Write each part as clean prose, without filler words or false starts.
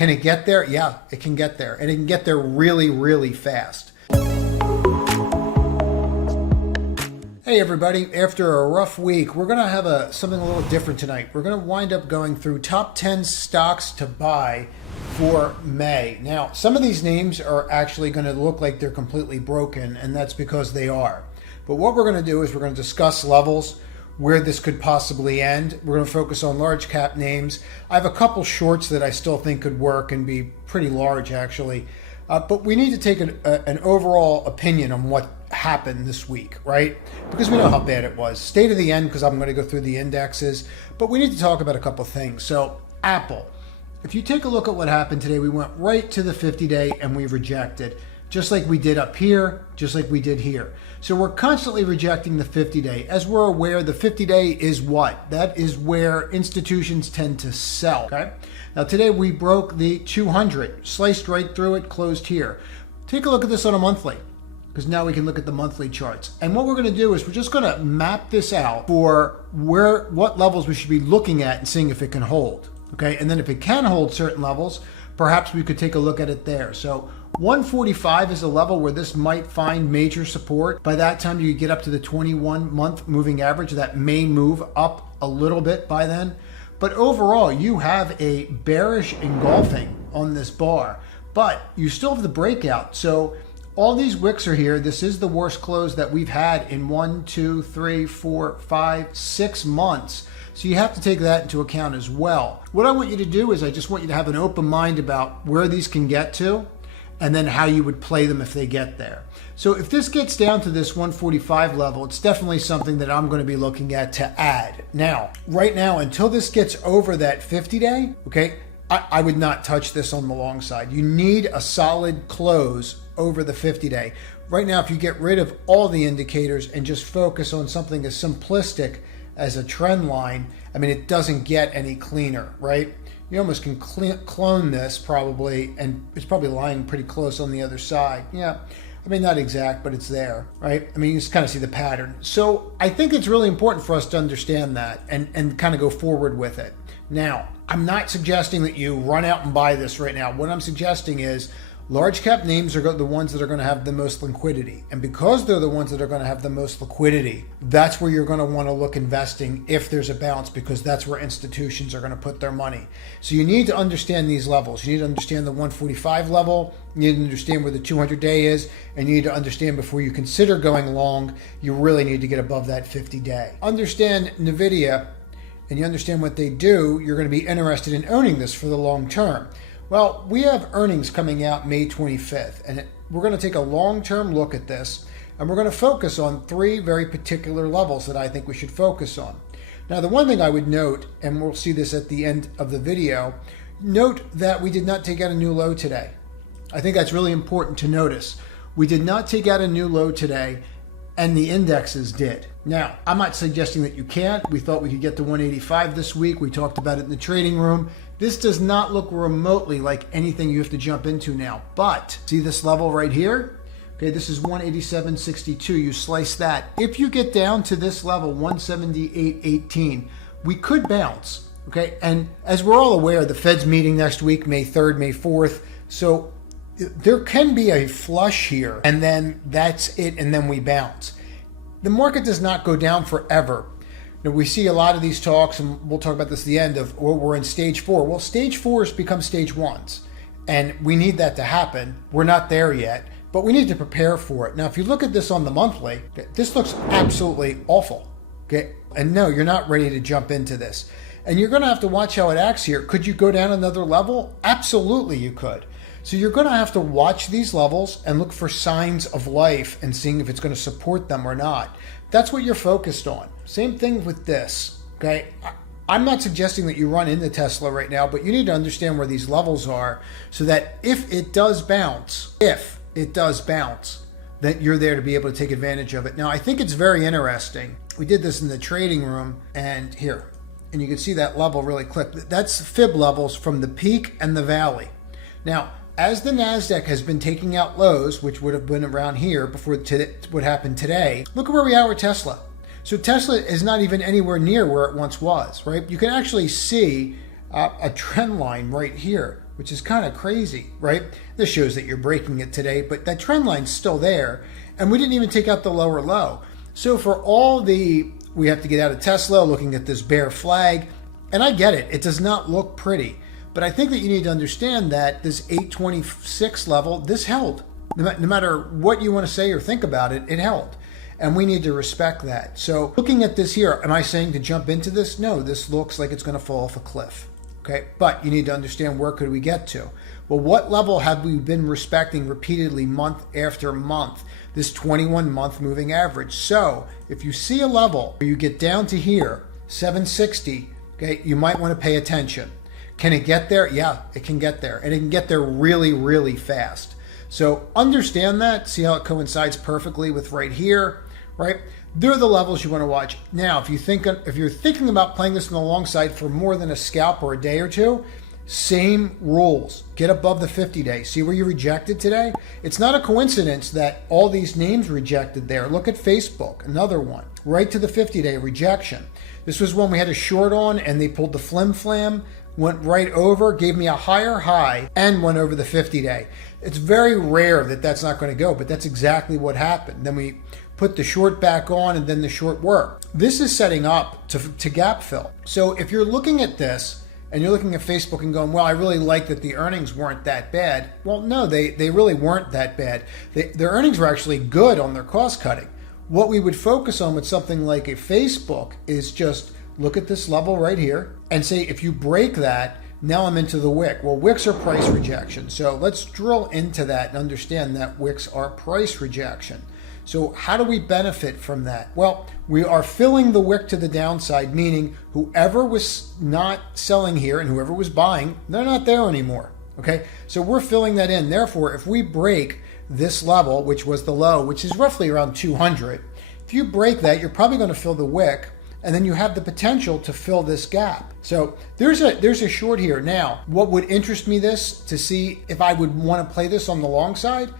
Can it get there? Yeah, it can get there. And it can get there really, really fast. Hey everybody, after a rough week, we're going to have something a little different tonight. We're going to wind up going through top 10 stocks to buy for May. Now, some of these names are actually going to look like they're completely broken, and that's because they are. But what we're going to do is we're going to discuss levels, where this could possibly end. We're going to focus on large cap names. I have a couple shorts that I still think could work and be pretty large actually. But we need to take an overall opinion on what happened this week, right? Because we know how bad it was. Stay to the end because I'm going to go through the indexes, but we need to talk about a couple things. So Apple, if you take a look at what happened today, we went right to the 50-day and we rejected, just like we did up here, just like we did here. So we're constantly rejecting the 50-day. As we're aware, the 50-day is what? That is where institutions tend to sell, okay? Now today we broke the 200, sliced right through it, closed here. Take a look at this on a monthly, because now we can look at the monthly charts. And what we're going to do is we're just going to map this out for what levels we should be looking at and seeing if it can hold, okay? And then if it can hold certain levels, perhaps we could take a look at it there. So 145 is a level where this might find major support. By that time, you get up to the 21-month moving average. That may move up a little bit by then. But overall, you have a bearish engulfing on this bar, but you still have the breakout. So all these wicks are here. This is the worst close that we've had in 1, 2, 3, 4, 5, 6 months. So you have to take that into account as well. What I want you to do is I just want you to have an open mind about where these can get to and then how you would play them if they get there. So if this gets down to this 145 level, it's definitely something that I'm going to be looking at to add. Now, right now, until this gets over that 50-day, okay, I would not touch this on the long side. You need a solid close over the 50-day. Right now, if you get rid of all the indicators and just focus on something as simplistic as a trend line, I mean, it doesn't get any cleaner, right? You almost can clone this probably, and it's probably lying pretty close on the other side. Yeah, I mean, not exact, but it's there, right? I mean, you just kind of see the pattern. So I think it's really important for us to understand that and kind of go forward with it. Now, I'm not suggesting that you run out and buy this right now. What I'm suggesting is large cap names are the ones that are going to have the most liquidity. And because they're the ones that are going to have the most liquidity, that's where you're going to want to look investing if there's a bounce, because that's where institutions are going to put their money. So you need to understand these levels. You need to understand the 145 level. You need to understand where the 200-day is. And you need to understand before you consider going long, you really need to get above that 50-day. Understand NVIDIA and you understand what they do, you're going to be interested in owning this for the long term. Well, we have earnings coming out May 25th, and we're going to take a long-term look at this, and we're going to focus on 3 very particular levels that I think we should focus on. Now, the one thing I would note, and we'll see this at the end of the video, note that we did not take out a new low today. I think that's really important to notice. We did not take out a new low today, and the indexes did. Now, I'm not suggesting that you can't. We thought we could get to 185 this week. We talked about it in the trading room. This does not look remotely like anything you have to jump into now. But see this level right here? Okay, this is 187.62. You slice that. If you get down to this level, 178.18, we could bounce. Okay, and as we're all aware, the Fed's meeting next week, May 3rd, May 4th. So there can be a flush here, and then that's it, and then we bounce. The market does not go down forever. Now, we see a lot of these talks, and we'll talk about this at the end of, oh, we're in stage 4. Well, stage 4s become stage 1s, and we need that to happen. We're not there yet, but we need to prepare for it. Now, if you look at this on the monthly, this looks absolutely awful. Okay, and no, you're not ready to jump into this. And you're going to have to watch how it acts here. Could you go down another level? Absolutely, you could. So you're going to have to watch these levels and look for signs of life and seeing if it's going to support them or not. That's what you're focused on. Same thing with this, okay? I'm not suggesting that you run into Tesla right now, but you need to understand where these levels are so that if it does bounce, that you're there to be able to take advantage of it. Now, I think it's very interesting. We did this in the trading room, and here, and you can see that level really click. That's fib levels from the peak and the valley. Now, as the NASDAQ has been taking out lows, which would have been around here before what happened today, look at where we are with Tesla. So Tesla is not even anywhere near where it once was, right? You can actually see a trend line right here, which is kind of crazy, right? This shows that you're breaking it today, but that trend line's still there, and we didn't even take out the lower low. So for all we have to get out of Tesla, looking at this bear flag, and I get it, it does not look pretty, but I think that you need to understand that this 826 level, this held. No matter what you want to say or think about it, it held. And we need to respect that. So looking at this here, am I saying to jump into this? No, this looks like it's going to fall off a cliff. Okay, but you need to understand, where could we get to? Well, what level have we been respecting repeatedly month after month? This 21-month moving average. So if you see a level where you get down to here, 760, okay, you might want to pay attention. Can it get there? Yeah, it can get there. And it can get there really, really fast. So understand that. See how it coincides perfectly with right here, right? They're the levels you want to watch. Now, if you're thinking about playing this on the long side for more than a scalp or a day or two, same rules. Get above the 50-day. See where you rejected today? It's not a coincidence that all these names rejected there. Look at Facebook, another one. Right to the 50-day rejection. This was one we had a short on, and they pulled the flim-flam, went right over, gave me a higher high, and went over the 50-day. It's very rare that that's not going to go, but that's exactly what happened. Then we put the short back on, and then the short worked. This is setting up to gap fill. So if you're looking at this and you're looking at Facebook and going, well, I really like that the earnings weren't that bad. Well, no, they really weren't that bad. Their earnings were actually good on their cost cutting. What we would focus on with something like a Facebook is just look at this level right here and say, if you break that, now I'm into the wick. Well, wicks are price rejection. So let's drill into that and understand that wicks are price rejection. So how do we benefit from that? Well, we are filling the wick to the downside, meaning whoever was not selling here and whoever was buying, they're not there anymore. Okay, so we're filling that in. Therefore, if we break this level, which was the low, which is roughly around 200, if you break that, you're probably going to fill the wick, and then you have the potential to fill this gap. So there's a short here. Now, what would interest me this to see if I would want to play this on the long side?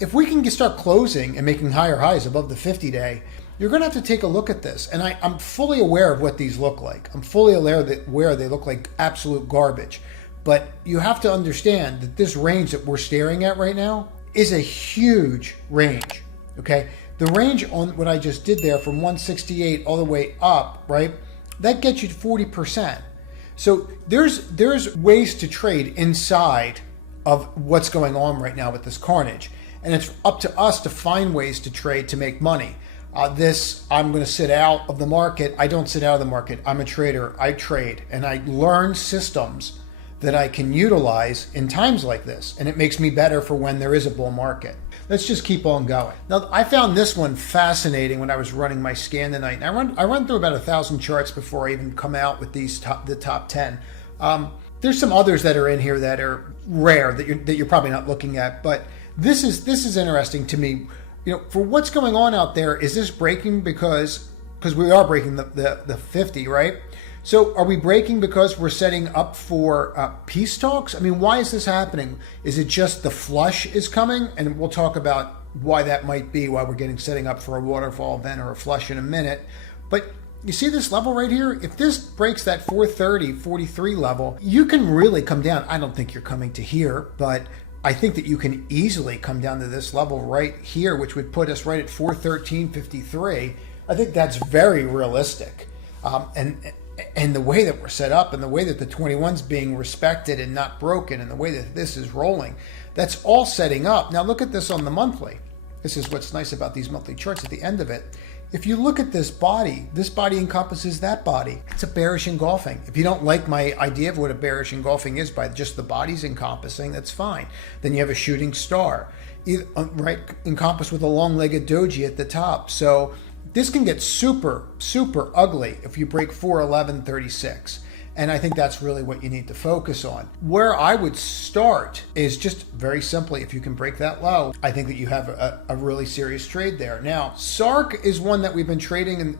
If we can start closing and making higher highs above the 50-day, you're going to have to take a look at this. And I'm fully aware of what these look like. I'm fully aware that where they look like absolute garbage. But you have to understand that this range that we're staring at right now is a huge range, okay? The range on what I just did there from 168 all the way up, right? That gets you to 40%. So there's ways to trade inside of what's going on right now with this carnage. And it's up to us to find ways to trade to make money. I'm going to sit out of the market. I don't sit out of the market. I'm a trader. I trade. And I learn systems that I can utilize in times like this. And it makes me better for when there is a bull market. Let's just keep on going. Now, I found this one fascinating when I was running my scan tonight. And I run through about 1,000 charts before I even come out with the top 10. There's some others that are in here that are rare that you're probably not looking at, but this is interesting to me. You know, for what's going on out there, is this breaking because we are breaking the 50, right? So are we breaking because we're setting up for peace talks? I mean, why is this happening? Is it just the flush is coming? And we'll talk about why that might be, why we're setting up for a waterfall event or a flush in a minute. But you see this level right here? If this breaks that 430, 43 level, you can really come down. I don't think you're coming to here, but I think that you can easily come down to this level right here, which would put us right at 413.53. I think that's very realistic. And the way that we're set up and the way that the 21's being respected and not broken and the way that this is rolling, that's all setting up. Now look at this on the monthly. This is what's nice about these monthly charts at the end of it. If you look at this body encompasses that body. It's a bearish engulfing. If you don't like my idea of what a bearish engulfing is by just the bodies encompassing, that's fine. Then you have a shooting star, right, encompassed with a long-legged doji at the top. So this can get super, super ugly if you break 411.36. And I think that's really what you need to focus on. Where I would start is just very simply, if you can break that low, I think that you have a really serious trade there. Now, SARK is one that we've been trading, and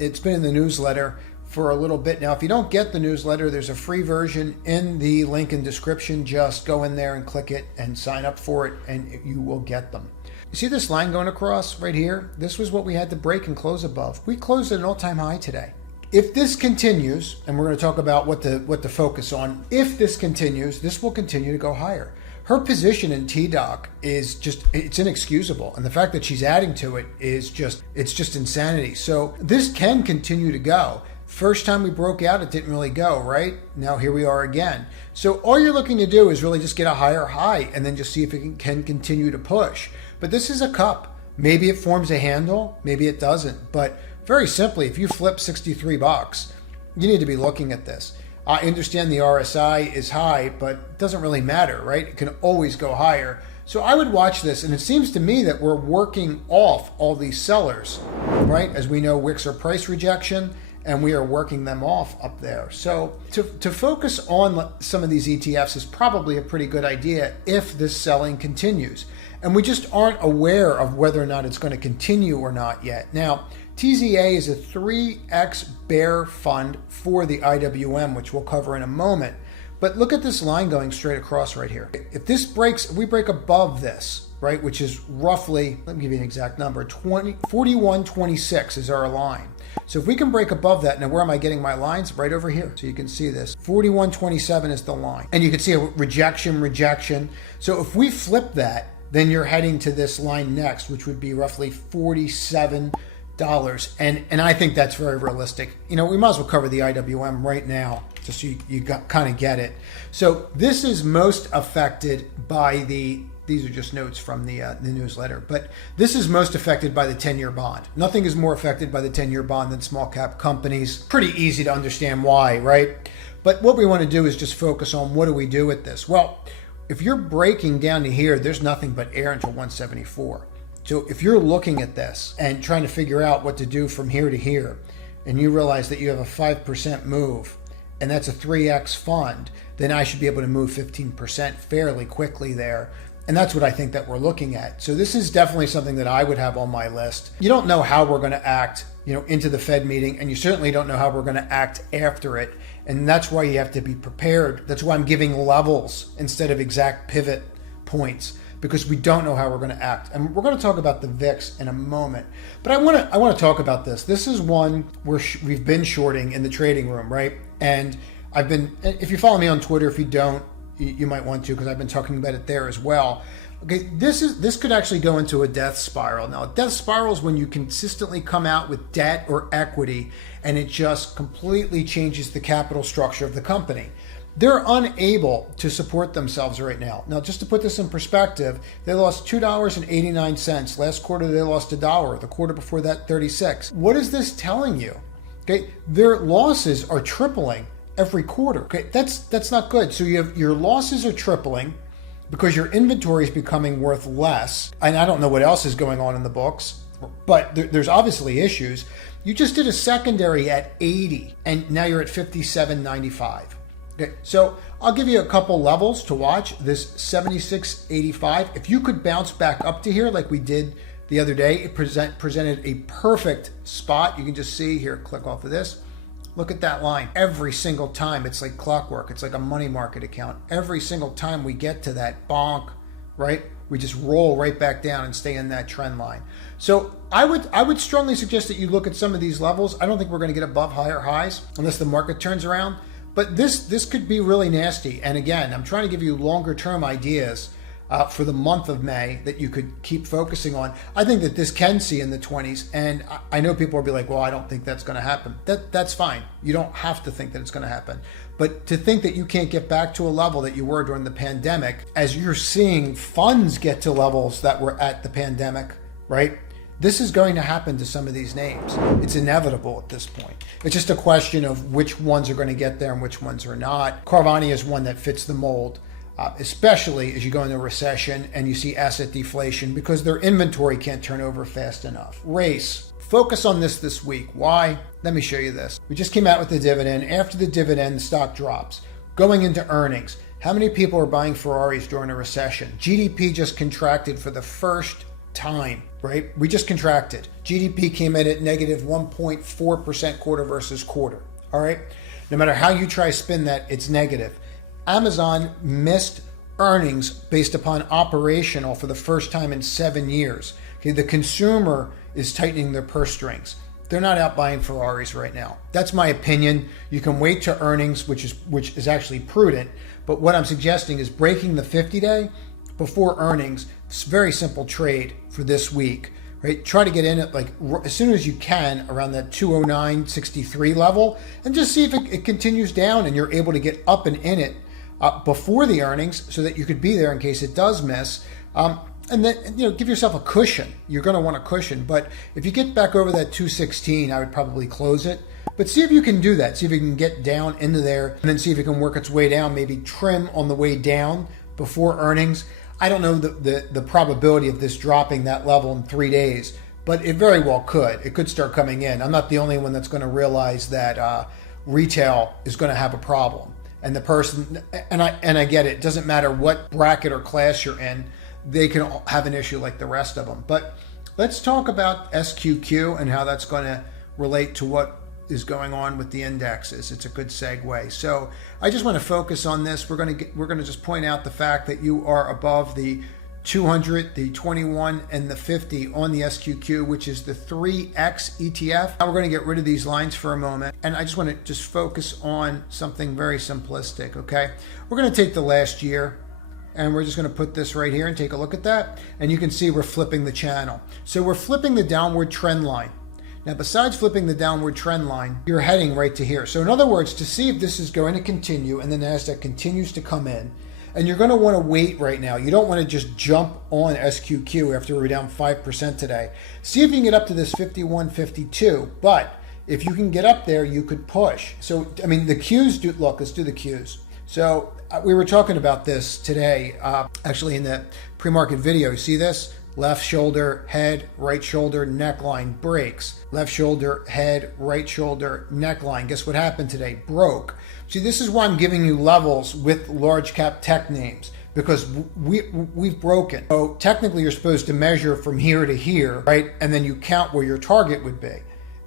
it's been in the newsletter for a little bit now. If you don't get the newsletter, there's a free version in the link in description. Just go in there and click it and sign up for it, and you will get them. You see this line going across right here? This was what we had to break and close above. We closed at an all-time high today. if this continues, and we're going to talk about what to focus on, if this continues, this will continue to go higher. Her position in TDOC is it's inexcusable. And the fact that she's adding to it is it's just insanity. So this can continue to go. First time we broke out, it didn't really go, right? Now here we are again. So all you're looking to do is really just get a higher high and then just see if it can continue to push. But this is a cup. Maybe it forms a handle, maybe it doesn't. But very simply, if you flip $63, you need to be looking at this. I understand the RSI is high, but it doesn't really matter, right? It can always go higher. So I would watch this, and it seems to me that we're working off all these sellers, right? As we know, Wicks are price rejection, and we are working them off up there. So to focus on some of these ETFs is probably a pretty good idea if this selling continues. And we just aren't aware of whether or not it's going to continue or not yet. Now, TZA is a 3x bear fund for the IWM, which we'll cover in a moment. But look at this line going straight across right here. If we break above this, right, which is roughly, let me give you an exact number, 41.26 is our line. So if we can break above that, now where am I getting my lines? Right over here. So you can see this. 41.27 is the line. And you can see a rejection. So if we flip that, then you're heading to this line next, which would be roughly $47. And I think that's very realistic. We might as well cover the IWM right now, just so you kind of get it. So this is most affected by these are just notes from the newsletter, but this is most affected by the 10-year bond. Nothing is more affected by the 10-year bond than small cap companies. Pretty easy to understand why, right? But what we want to do is just focus on what do we do with this? Well, if you're breaking down to here, there's nothing but air until 174. So if you're looking at this and trying to figure out what to do from here to here, and you realize that you have a 5% move, and that's a 3x fund, then I should be able to move 15% fairly quickly there. And that's what I think that we're looking at. So this is definitely something that I would have on my list. You don't know how we're going to act, into the Fed meeting, and you certainly don't know how we're going to act after it. And that's why you have to be prepared. That's why I'm giving levels instead of exact pivot points, because we don't know how we're going to act. And we're going to talk about the VIX in a moment. But I want to talk about this. This is one where we've been shorting in the trading room, right? And if you follow me on Twitter, if you don't, you might want to, because I've been talking about it there as well. Okay, this could actually go into a death spiral. Now, a death spiral is when you consistently come out with debt or equity, and it just completely changes the capital structure of the company. They're unable to support themselves right now. Now, just to put this in perspective, they lost $2.89. Last quarter, they lost $1. The quarter before that, 36. What is this telling you? Okay, their losses are tripling every quarter. Okay, that's not good. So your losses are tripling because your inventory is becoming worth less. And I don't know what else is going on in the books, but there's obviously issues. You just did a secondary at 80, and now you're at 57.95. Okay, so I'll give you a couple levels to watch. This 76.85. If you could bounce back up to here like we did the other day, it presented a perfect spot. You can just see here, click off of this. Look at that line. Every single time, it's like clockwork. It's like a money market account. Every single time we get to that bonk, right, we just roll right back down and stay in that trend line. So I would strongly suggest that you look at some of these levels. I don't think we're going to get above higher highs unless the market turns around. But this could be really nasty. And again, I'm trying to give you longer term ideas for the month of May that you could keep focusing on. I think that this can see in the 20s, and I know people will be like, well, I don't think that's going to happen. That's fine. You don't have to think that it's going to happen. But to think that you can't get back to a level that you were during the pandemic, as you're seeing funds get to levels that were at the pandemic, right? This is going to happen to some of these names. It's inevitable at this point. It's just a question of which ones are going to get there and which ones are not. Carvana is one that fits the mold. Especially as you go into a recession and you see asset deflation because their inventory can't turn over fast enough. Race. Focus on this week. Why? Let me show you this. We just came out with the dividend. After the dividend, the stock drops. Going into earnings. How many people are buying Ferraris during a recession? GDP just contracted for the first time, right? We just contracted. GDP came in at negative 1.4% quarter versus quarter. All right? No matter how you try to spin that, it's negative. Amazon missed earnings based upon operational for the first time in 7 years. Okay, the consumer is tightening their purse strings. they're not out buying Ferraris right now. That's my opinion. You can wait to earnings, which is actually prudent. But what I'm suggesting is breaking the 50-day before earnings. It's a very simple trade for this week, right? Try to get in at like as soon as you can around that 209.63 level, and just see if it continues down and you're able to get up and in it before the earnings, so that you could be there in case it does miss. And then, give yourself a cushion. You're going to want a cushion. But if you get back over that 216, I would probably close it. But see if you can do that. See if you can get down into there, and then see if it can work its way down. Maybe trim on the way down before earnings. I don't know the probability of this dropping that level in 3 days, but it very well could. It could start coming in. I'm not the only one that's going to realize that retail is going to have a problem. And the person, and I get it. It doesn't matter what bracket or class you're in. They can have an issue like the rest of them. But let's talk about SQQ and how that's going to relate to what is going on with the indexes. It's a good segue. So I just want to focus on this. We're going to just point out the fact that you are above the 200, the 21, and the 50 on the SQQ, which is the 3X ETF. Now we're going to get rid of these lines for a moment. And I just want to just focus on something very simplistic, okay? We're going to take the last year, and we're just going to put this right here and take a look at that. And you can see we're flipping the channel. So we're flipping the downward trend line. Now, besides flipping the downward trend line, you're heading right to here. So in other words, to see if this is going to continue and the NASDAQ continues to come in, and you're going to want to wait right now. You don't want to just jump on SQQ after we're down 5% today. See if you can get up to this 51.52. But if you can get up there, you could push. So, I mean, the Qs do, look, let's do the Qs. So we were talking about this today, actually in the pre-market video. You see this? Left shoulder, head, right shoulder, neckline, breaks. Left shoulder, head, right shoulder, neckline. Guess what happened today? Broke. See, this is why I'm giving you levels with large cap tech names, because we've broken. So technically you're supposed to measure from here to here, right? And then you count where your target would be.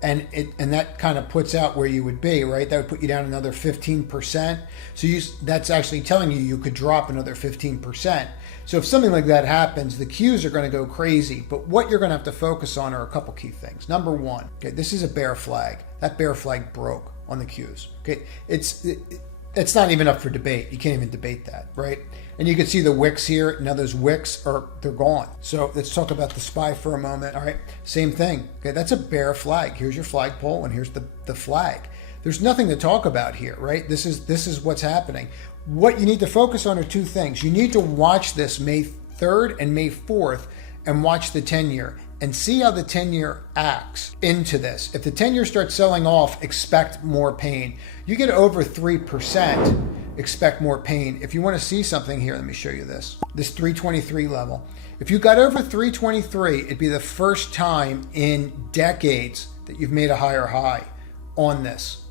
And that kind of puts out where you would be, right? That would put you down another 15%. So that's actually telling you could drop another 15%. So if something like that happens, the Qs are going to go crazy. But what you're going to have to focus on are a couple key things. Number one, okay, this is a bear flag. That bear flag broke on the Qs. Okay, it's not even up for debate. You can't even debate that, right? And you can see the Wicks here. Now those Wicks they're gone. So let's talk about the SPY for a moment. All right, same thing. Okay, that's a bear flag. Here's your flagpole, and here's the flag. There's nothing to talk about here, right? This is what's happening. What you need to focus on are two things. You need to watch this May 3rd and May 4th, and watch the 10-year. And see how the 10-year acts into this. If the 10-year starts selling off, expect more pain. You get over 3%, expect more pain. If you want to see something here, let me show you this 323 level. If you got over 323, it'd be the first time in decades that you've made a higher high on this,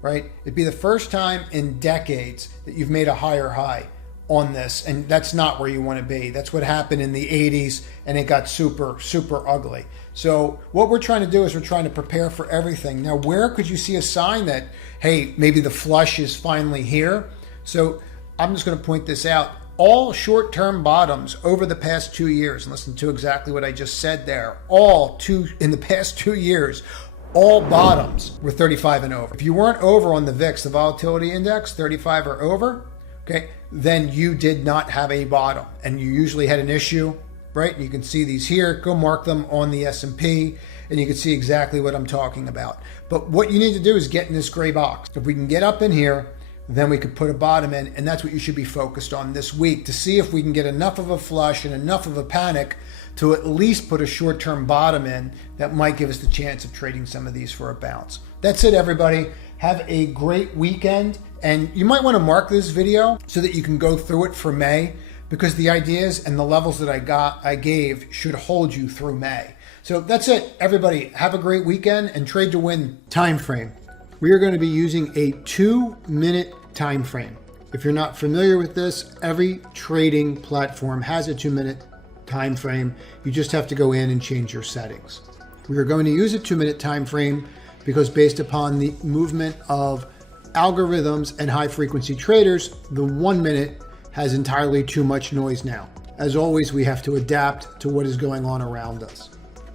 right? It'd be the first time in decades that you've made a higher high on this, and that's not where you want to be. That's what happened in the 80s, and it got super, super ugly. So what we're trying to do is we're trying to prepare for everything. Now, where could you see a sign that, hey, maybe the flush is finally here? So I'm just going to point this out. All short-term bottoms over the past 2 years, and listen to exactly what I just said there, in the past 2 years, all bottoms were 35 and over. If you weren't over on the VIX, the volatility index, 35 or over, okay, then you did not have a bottom, and you usually had an issue, right? You can see these here. Go mark them on the S&P, and you can see exactly what I'm talking about. But what you need to do is get in this gray box. If we can get up in here, then we could put a bottom in, and that's what you should be focused on this week, to see if we can get enough of a flush and enough of a panic to at least put a short-term bottom in that might give us the chance of trading some of these for a bounce. That's it, everybody. Have a great weekend. And you might want to mark this video so that you can go through it for May, because the ideas and the levels that I gave should hold you through May. So that's it, everybody. Have a great weekend and trade to win time frame. We are going to be using a 2-minute time frame. If you're not familiar with this, every trading platform has a 2-minute time frame. You just have to go in and change your settings. We are going to use a 2-minute time frame because based upon the movement of algorithms and high frequency traders, the 1 minute has entirely too much noise now. As always, we have to adapt to what is going on around us.